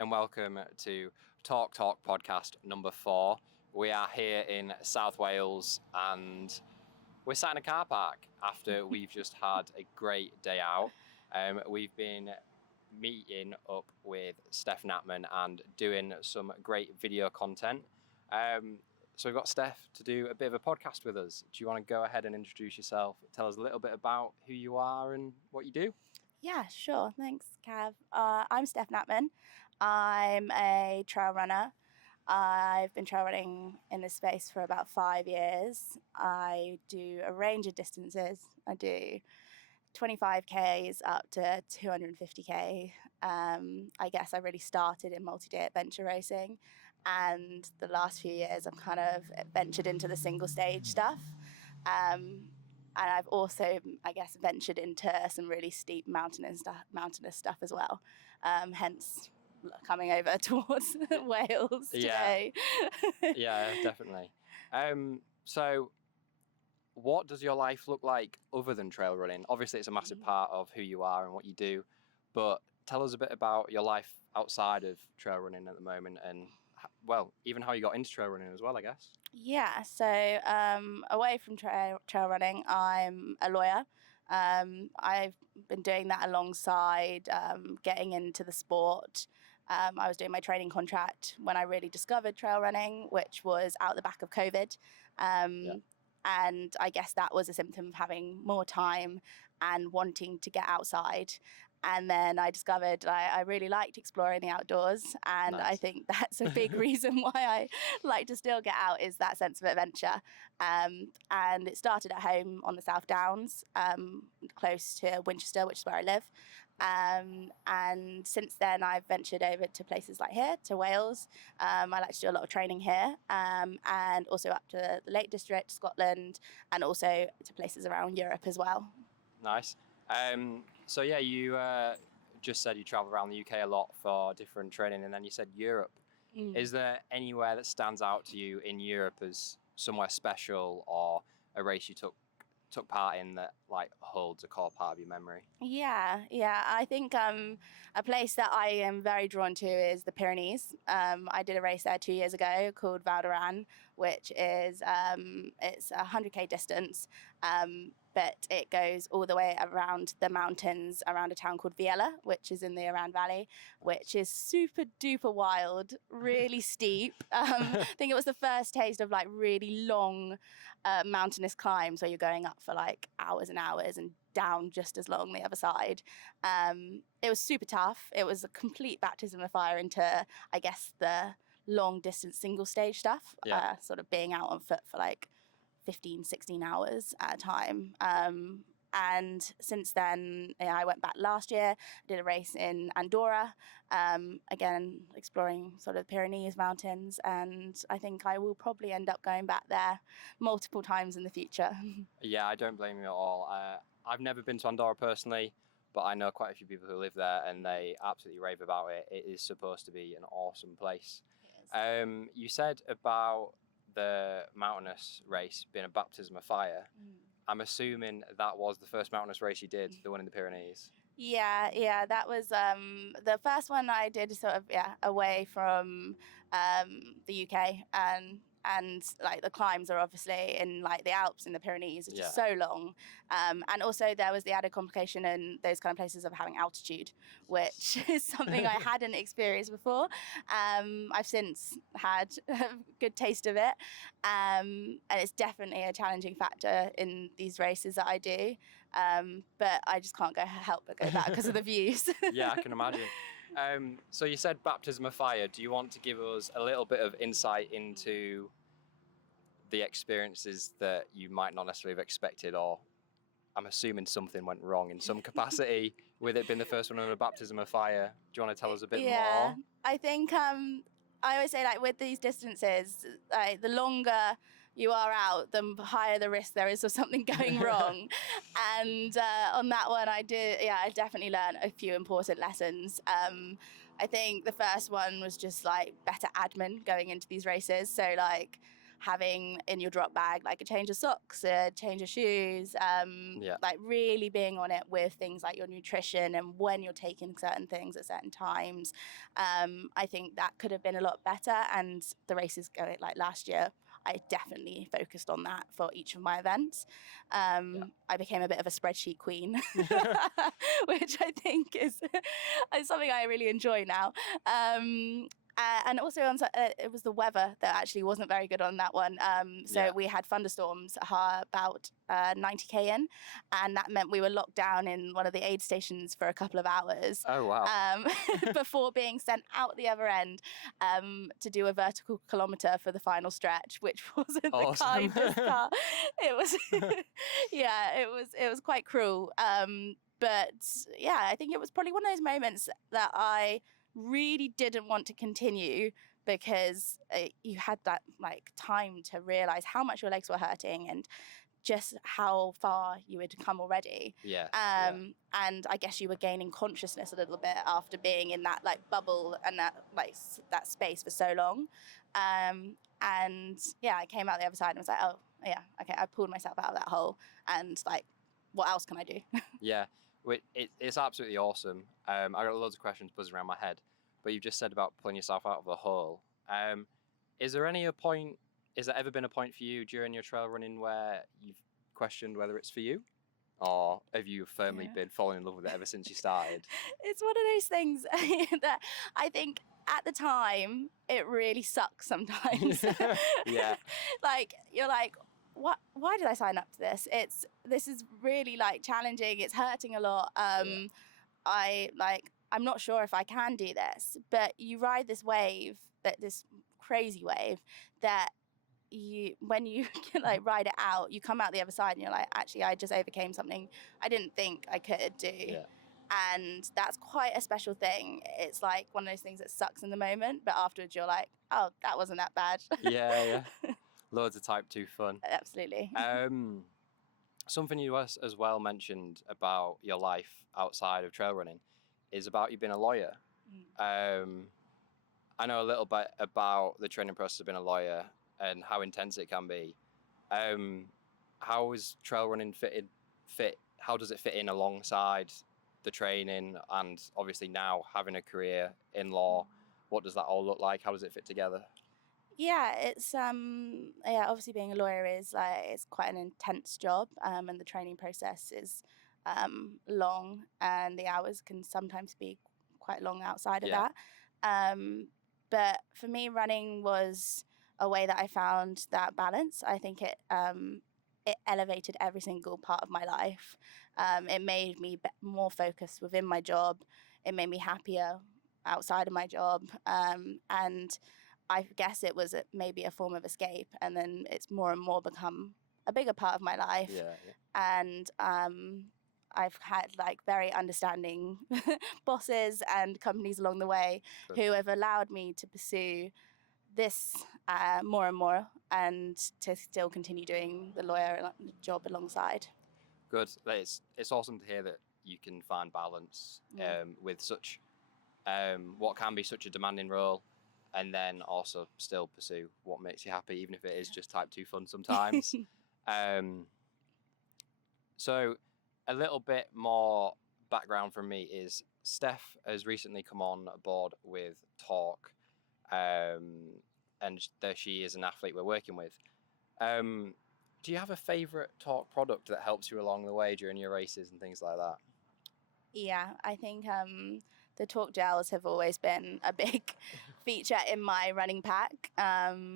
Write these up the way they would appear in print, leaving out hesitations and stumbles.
and welcome to TORQ podcast number 4. We are here in South Wales and we're sat in a car park after we've just had a great day out. We've been meeting up with Steph Knapman and doing some great video content. So we've got Steph to do a bit of a podcast with us. Do you want to go ahead and introduce yourself? Tell us a little bit about who you are and what you do? Yeah, sure. Thanks, Cav. I'm Steph Knapman. I'm a trail runner. I've been trail running in this space for about 5 years. I do a range of distances. I do 25Ks up to 250K. I guess I really started in multi-day adventure racing, and the last few years I've kind of ventured into the single stage stuff. And I've also, I guess, ventured into some really steep mountainous stuff as well. Hence coming over towards Wales today. Yeah, definitely. So what does your life look like other than trail running? Obviously, it's a massive part of who you are and what you do, but tell us a bit about your life outside of trail running at the moment and, well, even how you got into trail running as well, I guess. Yeah, so away from trail running, I'm a lawyer. I've been doing that alongside getting into the sport. I was doing my training contract when I really discovered trail running, which was out the back of COVID. And I guess that was a symptom of having more time and wanting to get outside. And then I discovered I really liked exploring the outdoors. And Nice. I think that's a big reason why I like to still get out, is that sense of adventure. And it started at home on the South Downs, close to Winchester, which is where I live. And since then, I've ventured over to places like here, to Wales. I like to do a lot of training here, and also up to the Lake District, Scotland, and also to places around Europe as well. Nice. So yeah, you just said you travel around the UK a lot for different training, and then you said Europe. Is there anywhere that stands out to you in Europe as somewhere special, or a race you took part in that like holds a core part of your memory? Yeah. I think a place that I am very drawn to is the Pyrenees. I did a race there 2 years ago called Val d'Aran, which is it's a 100K distance, but it goes all the way around the mountains around a town called Viella, which is in the Aran Valley, which is super duper wild, really steep. I think it was the first taste of like really long mountainous climbs where you're going up for like hours and hours and down just as long the other side. It was super tough. It was a complete baptism of fire into, I guess, the long distance single stage stuff, sort of being out on foot for like 15, 16 hours at a time. And since then, I went back last year, did a race in Andorra, again, exploring sort of Pyrenees mountains. And I think I will probably end up going back there multiple times in the future. Yeah, I don't blame you at all. I've never been to Andorra personally, but I know quite a few people who live there and they absolutely rave about it. It is supposed to be an awesome place. You said about the mountainous race being a baptism of fire. I'm assuming that was the first mountainous race you did, the one in the Pyrenees. Yeah, that was the first one I did sort of away from the UK, and like the climbs are obviously in like the Alps in the Pyrenees, which is so long, and also there was the added complication in those kind of places of having altitude, which is something I hadn't experienced before. I've since had a good taste of it, and it's definitely a challenging factor in these races that I do, but I just can't help but go back because of the views. Yeah, I can imagine. So you said baptism of fire. Do you want to give us a little bit of insight into the experiences that you might not necessarily have expected, or I'm assuming something went wrong in some capacity with it being the first one on a baptism of fire? Do you want to tell us a bit more? I think I always say, like, with these distances, like, the longer you are out, the higher the risk there is of something going wrong. And on that one, I definitely learned a few important lessons. I think the first one was just like better admin going into these races. So like having in your drop bag like a change of socks, a change of shoes, like really being on it with things like your nutrition and when you're taking certain things at certain times. I think that could have been a lot better, and the races going like last year, I definitely focused on that for each of my events. I became a bit of a spreadsheet queen, which I think is something I really enjoy now. And also it was the weather that actually wasn't very good on that one. So we had thunderstorms about 90k in, and that meant we were locked down in one of the aid stations for a couple of hours. Oh, wow. Before being sent out the other end to do a vertical kilometre for the final stretch, which wasn't the kindest car. It was, it was quite cruel. But yeah, I think it was probably one of those moments that I really didn't want to continue, because you had that like time to realize how much your legs were hurting and just how far you had come already. And I guess you were gaining consciousness a little bit after being in that like bubble and that space for so long. And yeah, I came out the other side and was like, oh yeah, okay, I pulled myself out of that hole, and like, what else can I do? Yeah, it's absolutely awesome. I got loads of questions buzzing around my head, but you've just said about pulling yourself out of the hole. Is there ever been a point for you during your trail running where you've questioned whether it's for you? Or have you firmly been falling in love with it ever since you started? It's one of those things that I think at the time it really sucks sometimes. Yeah. Like, you're like, why did I sign up to this? This is really like challenging. It's hurting a lot. I'm not sure if I can do this, but you ride this wave, this crazy wave that when you can like ride it out, you come out the other side and you're like, actually, I just overcame something I didn't think I could do. Yeah. And that's quite a special thing. It's like one of those things that sucks in the moment, but afterwards you're like, oh, that wasn't that bad. Yeah. Loads of type 2 fun. Absolutely. Something you as well mentioned about your life outside of trail running is about you being a lawyer. I know a little bit about the training process of being a lawyer and how intense it can be. How is trail running how does it fit in alongside the training, and obviously now having a career in law? What does that all look like? How does it fit together? Yeah, it's obviously being a lawyer is it's quite an intense job, and the training process is long, and the hours can sometimes be quite long outside of that. But for me, running was a way that I found that balance. I think it elevated every single part of my life. It made me more focused within my job. It made me happier outside of my job, and I guess it was maybe a form of escape, and then it's more and more become a bigger part of my life. And I've had like very understanding bosses and companies along the way who have allowed me to pursue this more and more, and to still continue doing the lawyer job alongside. Good. It's awesome to hear that you can find balance with such what can be such a demanding role, and then also still pursue what makes you happy, even if it is just type 2 fun sometimes. So a little bit more background from me is Steph has recently come on board with TORQ, and she is an athlete we're working with. Do you have a favourite TORQ product that helps you along the way during your races and things like that? Yeah, I think the TORQ gels have always been a big feature in my running pack. I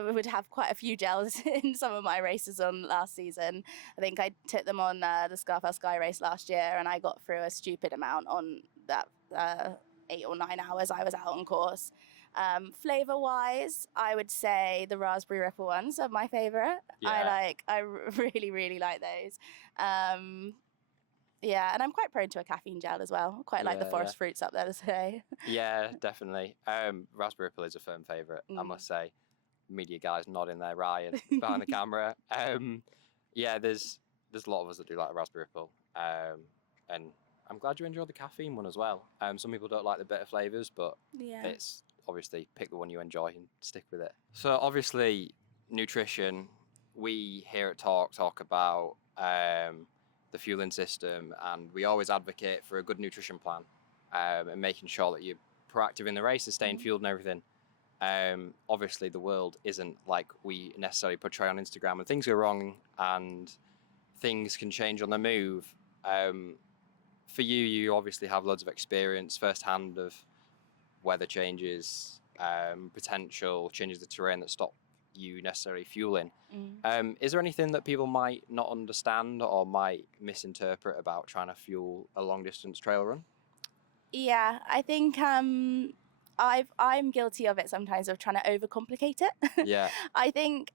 would have quite a few gels in some of my races on last season. I think I took them on the Scarfell Sky race last year, and I got through a stupid amount on that 8 or 9 hours I was out on course. Flavor wise, I would say the raspberry ripple ones are my favorite. I really, really like those. Yeah, and I'm quite prone to a caffeine gel as well. I quite like the forest fruits up there today. Yeah, definitely. Raspberry Ripple is a firm favourite, I must say. Media guys nodding there, Ryan, behind the camera. Yeah, there's a lot of us that do like the Raspberry Ripple. And I'm glad you enjoyed the caffeine one as well. Some people don't like the bitter flavours, but obviously pick the one you enjoy and stick with it. So obviously, nutrition, we here at TORQ talk about the fueling system, and we always advocate for a good nutrition plan and making sure that you're proactive in the race and staying fueled and everything. Obviously, the world isn't like we necessarily portray on Instagram, and things go wrong and things can change on the move. For you, you obviously have loads of experience firsthand of weather changes, potential changes of terrain that stop you necessarily fueling. Is there anything that people might not understand or might misinterpret about trying to fuel a long distance trail run? Yeah, I think I'm guilty of it sometimes, of trying to overcomplicate it. Yeah. I think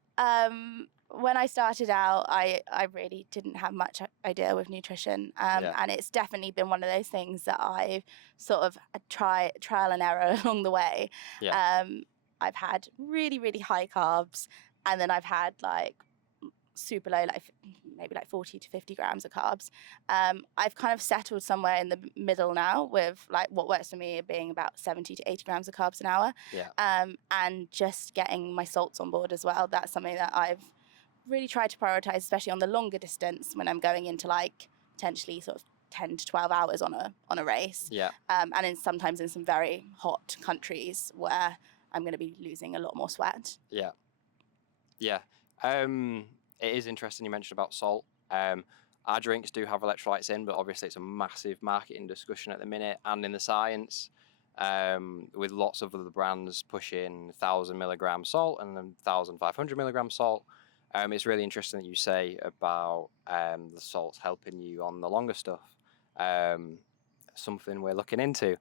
when I started out, I really didn't have much idea with nutrition, and it's definitely been one of those things that I've sort of trial and error along the way. Yeah. I've had really, really high carbs, and then I've had like super low, like maybe like 40 to 50 grams of carbs. I've kind of settled somewhere in the middle now, with like what works for me being about 70 to 80 grams of carbs an hour. Yeah. And just getting my salts on board as well. That's something that I've really tried to prioritize, especially on the longer distance when I'm going into like potentially sort of 10 to 12 hours on a race. Yeah. And sometimes in some very hot countries where I'm going to be losing a lot more sweat. Yeah. Yeah. It is interesting you mentioned about salt. Our drinks do have electrolytes in, but obviously it's a massive marketing discussion at the minute and in the science, with lots of other brands pushing 1,000 milligram salt and then 1,500 milligram salt. It's really interesting that you say about the salts helping you on the longer stuff. Something we're looking into.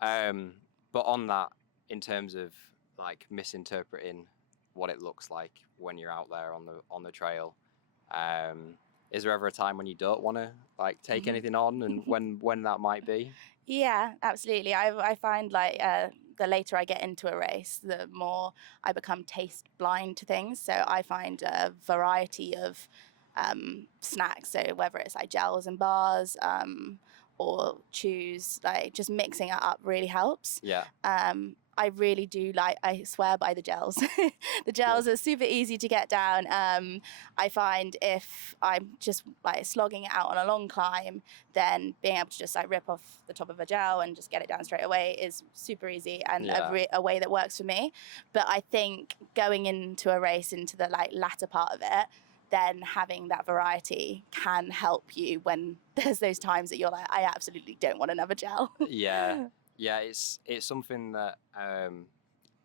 But on that, in terms of like misinterpreting what it looks like when you're out there on the trail, is there ever a time when you don't want to like take anything on, and when that might be? Yeah, absolutely. I find like the later I get into a race, the more I become taste blind to things. So I find a variety of snacks, so whether it's like gels and bars, or chews, like just mixing it up really helps. Yeah. I really do I swear by the gels. The gels are super easy to get down. I find if I'm just like slogging it out on a long climb, then being able to just like rip off the top of a gel and just get it down straight away is super easy and a way that works for me. But I think going into a race, into the like latter part of it, then having that variety can help you when there's those times that you're like, I absolutely don't want another gel. Yeah, it's something that,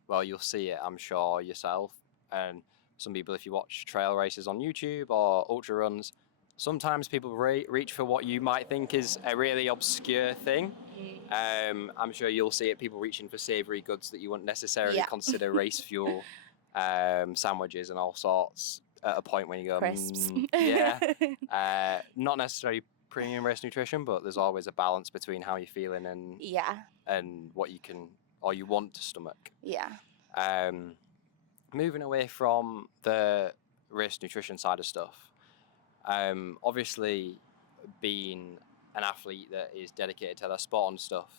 well, you'll see it, I'm sure, yourself. And some people, if you watch trail races on YouTube or ultra runs, sometimes people reach for what you might think is a really obscure thing. I'm sure you'll see it, people reaching for savoury goods that you wouldn't necessarily consider race fuel, sandwiches and all sorts, at a point when you go, crisps. Not necessarily premium race nutrition, but there's always a balance between how you're feeling and what you can or you want to stomach. Moving away from the race nutrition side of stuff, obviously being an athlete that is dedicated to their sport and stuff,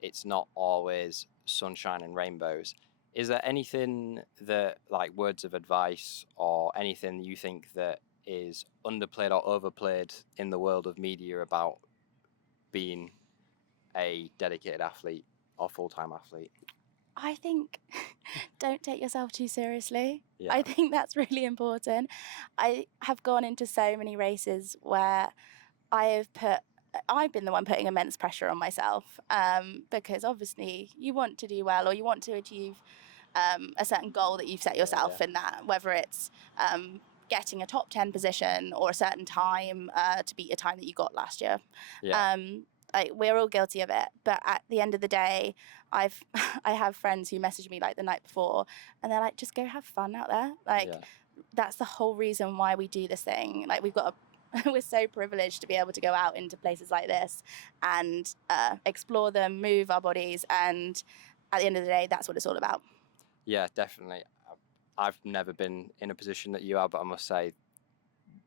it's not always sunshine and rainbows. Is there anything that, like words of advice or anything you think that is underplayed or overplayed in the world of media about being a dedicated athlete or full-time athlete? I think don't take yourself too seriously. Yeah. I think that's really important. I have gone into so many races where I've been the one putting immense pressure on myself, because obviously you want to do well or you want to achieve a certain goal that you've set yourself in that, whether it's getting a top 10 position or a certain time to beat a time that you got last year. Like we're all guilty of it, but at the end of the day, I have friends who message me like the night before and they're like, just go have fun out there. Like that's the whole reason why we do this thing. Like we're so privileged to be able to go out into places like this and explore them, move our bodies, and at the end of the day, that's what it's all about. Yeah, definitely. I've never been in a position that you are, but I must say,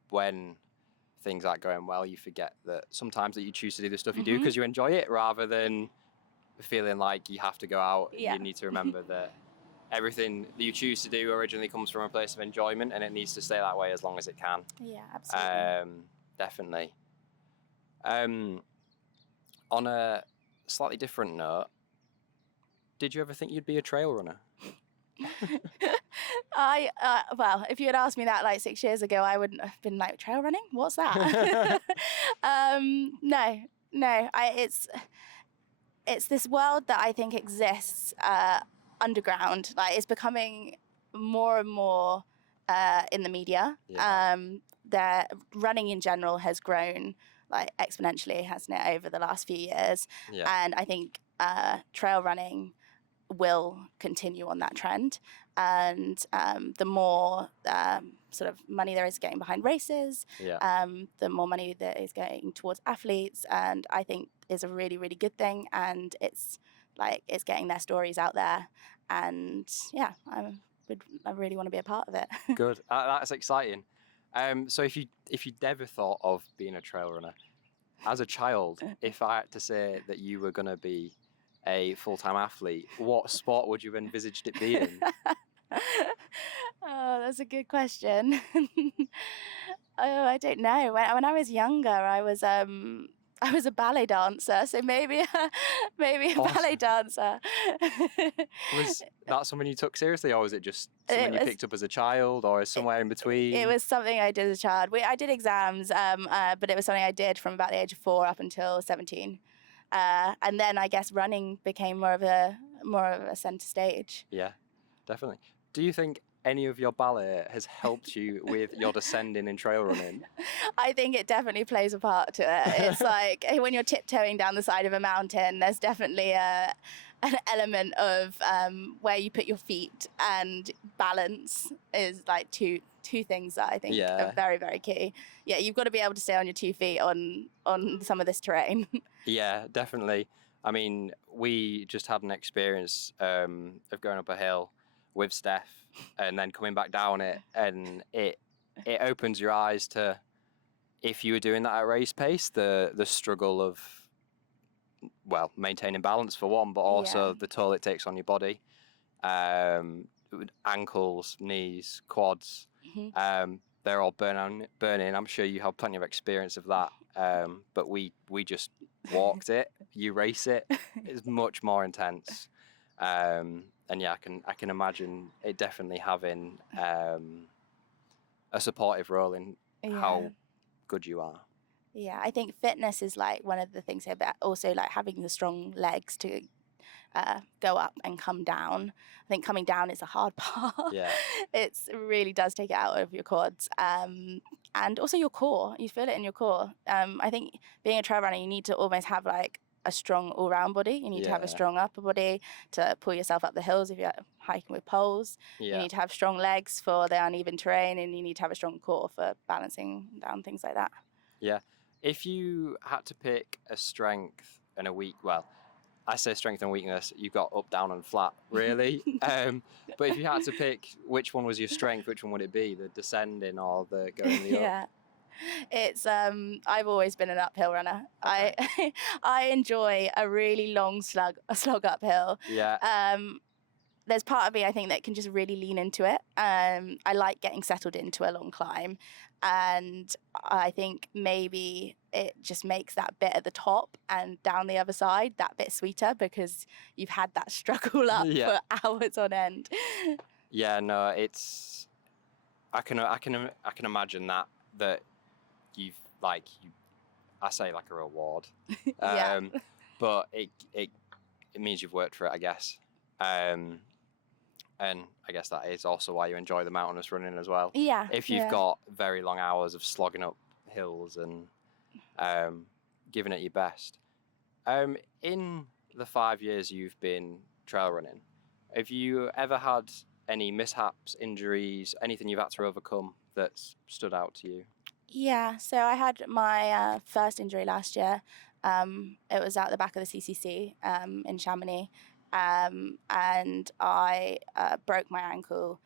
when things aren't going well, you forget that sometimes that you choose to do the stuff you do because you enjoy it rather than feeling like you have to go out, Yeah. you need to remember that everything that you choose to do originally comes from a place of enjoyment, and it needs to stay that way as long as it can. Yeah, absolutely. Definitely. On a slightly different note, did you ever think you'd be a trail runner? Well, if you had asked me that like 6 years ago, I wouldn't have been like, trail running? What's that? No. It's this world that I think exists underground. Like, it's becoming more and more in the media. Yeah. The running in general has grown like exponentially, hasn't it, over the last few years? Yeah. And I think trail running will continue on that trend. And the more sort of money there is getting behind races, Yeah. the more money that is going towards athletes, and I think is a really, really good thing. And it's getting their stories out there, and yeah, I really want to be a part of it. Good. That's exciting. So if you'd never thought of being a trail runner as a child, if I had to say that you were going to be a full-time athlete, what sport would you have envisaged it being? Oh, that's a good question. Oh, I don't know. When I was younger, I was a ballet dancer, so maybe maybe a Awesome. ballet dancer. Was that something you took seriously, or was it just something you was- picked up as a child, or somewhere in between? It was something I did as a child. I did exams, but it was something I did from about the age of 4 up until 17. And then I guess running became more of a center stage. Yeah, definitely. Do you think any of your ballet has helped you with your descending in trail running? I think it definitely plays a part to it. It's like when you're tiptoeing down the side of a mountain, there's definitely an element of where you put your feet, and balance is like two things that I think are very, very key. Yeah, you've got to be able to stay on your 2 feet on some of this terrain. Yeah, definitely. I mean, we just had an experience of going up a hill with Steph and then coming back down it, and it opens your eyes to, if you were doing that at race pace, the struggle of, well, maintaining balance for one, but also the toll it takes on your body. Ankles, knees, quads, they're all burning. I'm sure you have plenty of experience of that. But we just walked it. You race it. It's much more intense. And yeah, I can imagine it definitely having a supportive role in how good you are. Yeah, I think fitness is like one of the things here, but also like having the strong legs to go up and come down. I think coming down is a hard part. Yeah. It really does take it out of your quads. And also your core. You feel it in your core. I think being a trail runner, you need to almost have like a strong all-round body. You need to have a strong upper body to pull yourself up the hills if you're hiking with poles. You need to have strong legs for the uneven terrain, and you need to have a strong core for balancing down things like that. Yeah. If you had to pick a strength and a weak, well, I say strength and weakness, you've got up, down and flat, really. But if you had to pick which one was your strength, which one would it be? The descending or the going the up? Yeah. It's I've always been an uphill runner. Okay. I enjoy a really long slog uphill. Yeah. There's part of me, I think, that can just really lean into it. I like getting settled into a long climb, and I think maybe it just makes that bit at the top and down the other side that bit sweeter, because you've had that struggle up for hours on end. Yeah, no, it's I can imagine that you've I say like a reward. But it means you've worked for it, I guess. And I guess that is also why you enjoy the mountainous running as well. Yeah. If you've got very long hours of slogging up hills and giving it your best. In the 5 years you've been trail running, have you ever had any mishaps, injuries, anything you've had to overcome that's stood out to you? Yeah, so I had my first injury last year. It was at the back of the CCC in Chamonix. And I broke my ankle,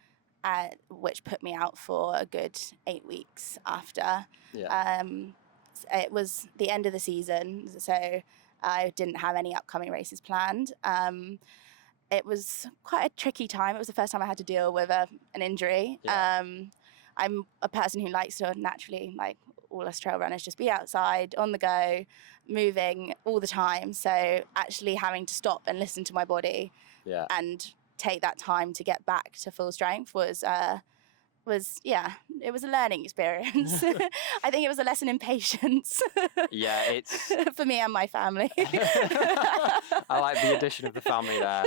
which put me out for a good 8 weeks after. Yeah. It was the end of the season, so I didn't have any upcoming races planned. It was quite a tricky time. It was the first time I had to deal with an injury. Yeah. I'm a person who likes to naturally, like all us trail runners, just be outside, on the go, moving all the time. So actually having to stop and listen to my body Yeah. and take that time to get back to full strength was it was a learning experience. I think it was a lesson in patience. Yeah, it's for me and my family. I like the addition of the family there.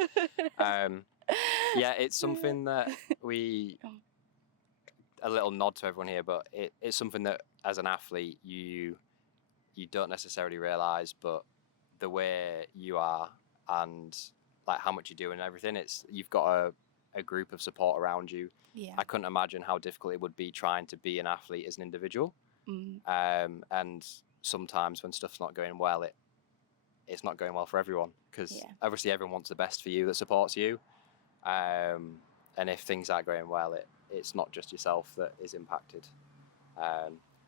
Yeah, it's something that a little nod to everyone here, but it's something that as an athlete you don't necessarily realize, but the way you are and like how much you do and everything, you've got a group of support around you. Yeah. I couldn't imagine how difficult it would be trying to be an athlete as an individual. And sometimes when stuff's not going well, it's not going well for everyone, because obviously everyone wants the best for you that supports you. And if things aren't going well, it's not just yourself that is impacted.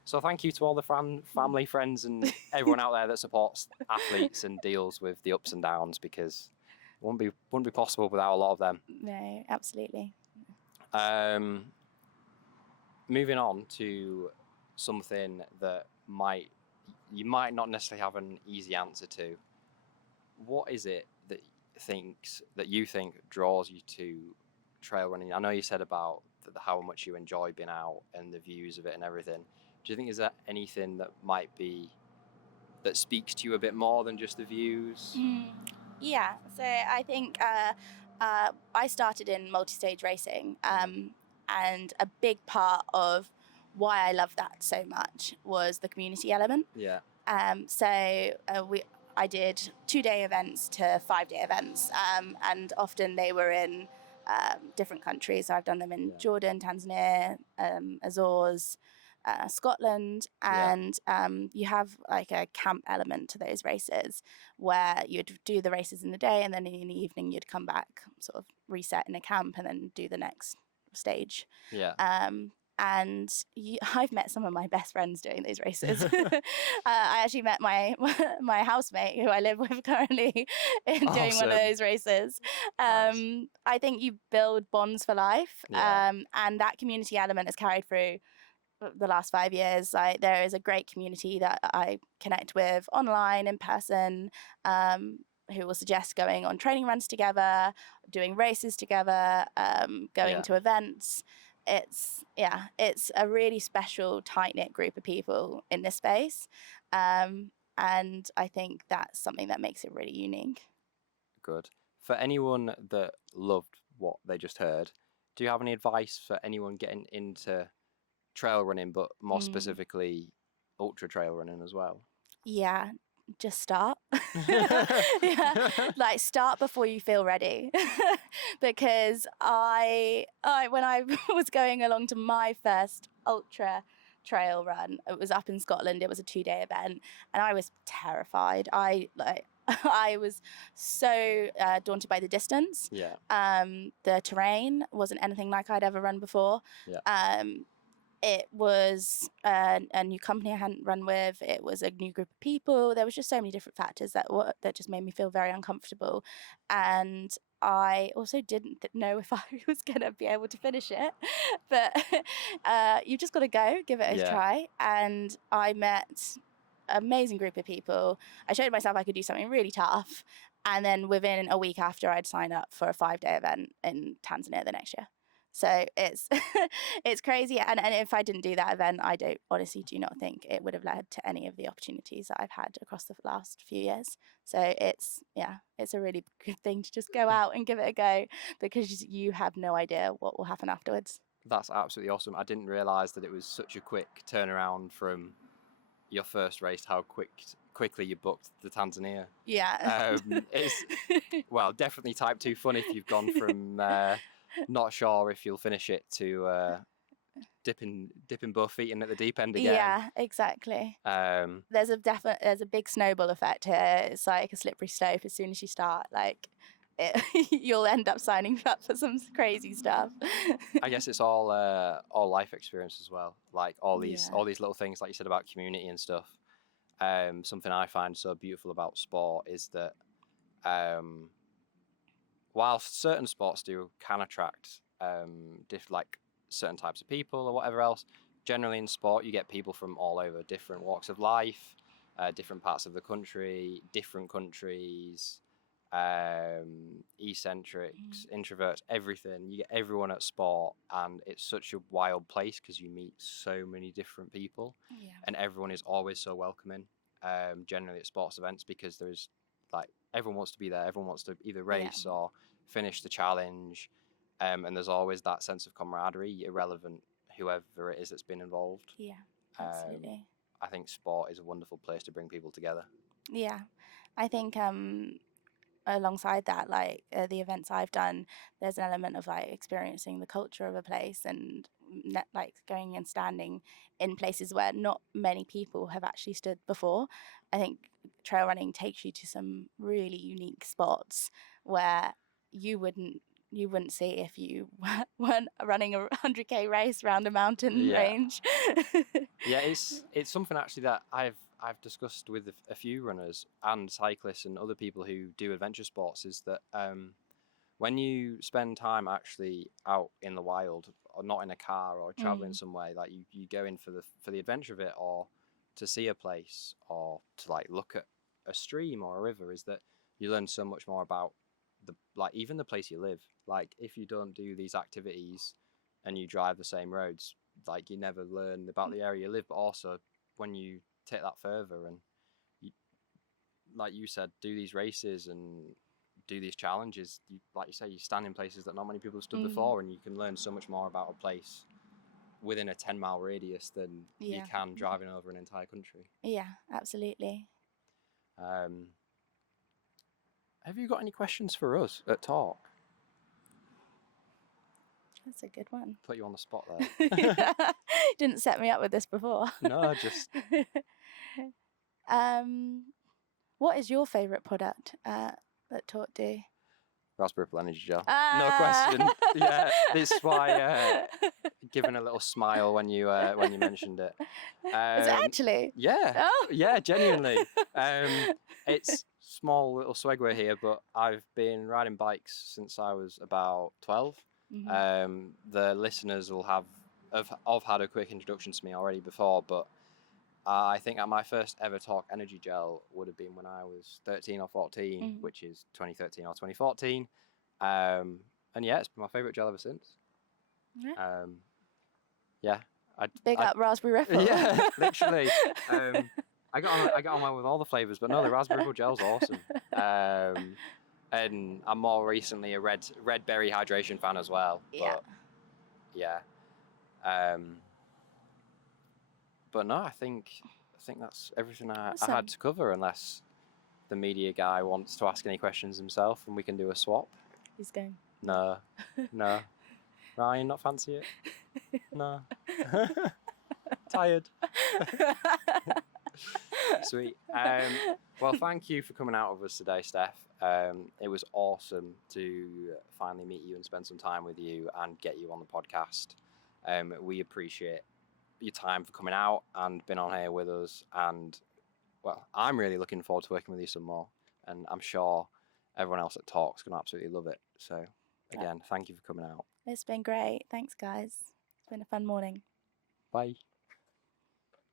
So thank you to all the family, friends, and everyone out there that supports athletes and deals with the ups and downs, because it wouldn't be possible without a lot of them. No, absolutely. Moving on to something that you might not necessarily have an easy answer to. What is it that you think draws you to trail running? I know you said about how much you enjoy being out and the views of it and everything. Do you think is there anything that speaks to you a bit more than just the views? Yeah, so I think I started in multi-stage racing, and a big part of why I love that so much was the community element. Yeah. I did 2-day events to 5-day events, and often they were in different countries. So I've done them in Jordan, Tanzania, Azores, Scotland, and you have like a camp element to those races where you'd do the races in the day, and then in the evening you'd come back, sort of reset in a camp, and then do the next stage. Yeah. I've met some of my best friends doing those races. I actually met my housemate who I live with currently doing one of those races. Nice. I think you build bonds for life, Yeah. and that community element is carried through the last 5 years. Like, there is a great community that I connect with online, in person, who will suggest going on training runs together, doing races together, going to events. It's a really special, tight-knit group of people in this space, and I think that's something that makes it really unique. Good. For anyone that loved what they just heard, do you have any advice for anyone getting into trail running, but more specifically ultra trail running as well? Yeah, just start. Like, start before you feel ready. Because I when I was going along to my first ultra trail run, it was up in Scotland. It was a 2-day event, and I was terrified. I was so daunted by the distance. Yeah. The terrain wasn't anything like I'd ever run before. Yeah. It was a new company I hadn't run with. It was a new group of people. There was just so many different factors that just made me feel very uncomfortable. And I also didn't know if I was going to be able to finish it. But you've just got to go, give it a try. And I met an amazing group of people. I showed myself I could do something really tough. And then within a week after, I'd sign up for a 5-day event in Tanzania the next year. So it's crazy, and if I didn't do that event, I honestly do not think it would have led to any of the opportunities that I've had across the last few years. So it's a really good thing to just go out and give it a go, because you have no idea what will happen afterwards. That's absolutely awesome. I didn't realise that it was such a quick turnaround from your first race, how quickly you booked the Tanzania. Yeah. It's definitely type 2 fun if you've gone from not sure if you'll finish it to dipping both feet in at the deep end again. Yeah, exactly. There's a big snowball effect here. It's like a slippery slope. As soon as you start, you'll end up signing up for some crazy stuff. I guess it's all life experience as well. Like all these little things, like you said about community and stuff. something I find so beautiful about sport is that while certain sports can attract like certain types of people or whatever else, generally in sport you get people from all over, different walks of life, different parts of the country, different countries, eccentrics, introverts, everything. You get everyone at sport, and it's such a wild place because you meet so many different people, and everyone is always so welcoming. Generally at sports events, because there's like everyone wants to be there, everyone wants to either race or finish the challenge, and there's always that sense of camaraderie, irrelevant whoever it is that's been involved. Absolutely. I think sport is a wonderful place to bring people together. I think alongside that, like the events I've done, there's an element of like experiencing the culture of a place and like going and standing in places where not many people have actually stood before. I think trail running takes you to some really unique spots where you wouldn't see if you weren't running a 100k race around a mountain range. It's something actually that I've discussed with a few runners and cyclists and other people who do adventure sports, is that when you spend time actually out in the wild, or not in a car or traveling somewhere, like you go in for the adventure of it, or to see a place, or to like look at a stream or a river, is that you learn so much more about even the place you live. Like if you don't do these activities and you drive the same roads, like you never learn about the area you live. But also when you take that further and you, like you said, do these races and do these challenges, like you say, you stand in places that not many people have stood before, and you can learn so much more about a place within a 10-mile radius than you can driving over an entire country. Absolutely. Have you got any questions for us at TORQ? That's a good one. Put you on the spot there. Didn't set me up with this before. No, just... What is your favourite product that TORQ do? Raspberry Ripple Energy Gel. No question. Yeah, this is why giving a little smile when you mentioned it. Is it actually? Yeah. Oh. Yeah, genuinely. It's small little segue here, but I've been riding bikes since I was about 12. The listeners will have had a quick introduction to me already before, but I think my first ever TORQ energy gel would have been when I was 13 or 14, which is 2013 or 2014. And yeah, it's been my favourite gel ever since. Big up Raspberry Ripple. Yeah, literally. I got on well with all the flavours, but no, the Raspberry Ripple gel's awesome. And I'm more recently a red berry hydration fan as well. But, yeah. But no, I think that's everything I had to cover, unless the media guy wants to ask any questions himself and we can do a swap. He's going. No. Ryan, not fancy it? No. Tired. Sweet. Well, thank you for coming out with us today, Steph. It was awesome to finally meet you and spend some time with you and get you on the podcast. We appreciate your time for coming out and been on here with us, and well, I'm really looking forward to working with you some more, and I'm sure everyone else at TORQ's going to absolutely love it. So again, thank you for coming out. It's been great. Thanks, guys. It's been a fun morning. Bye.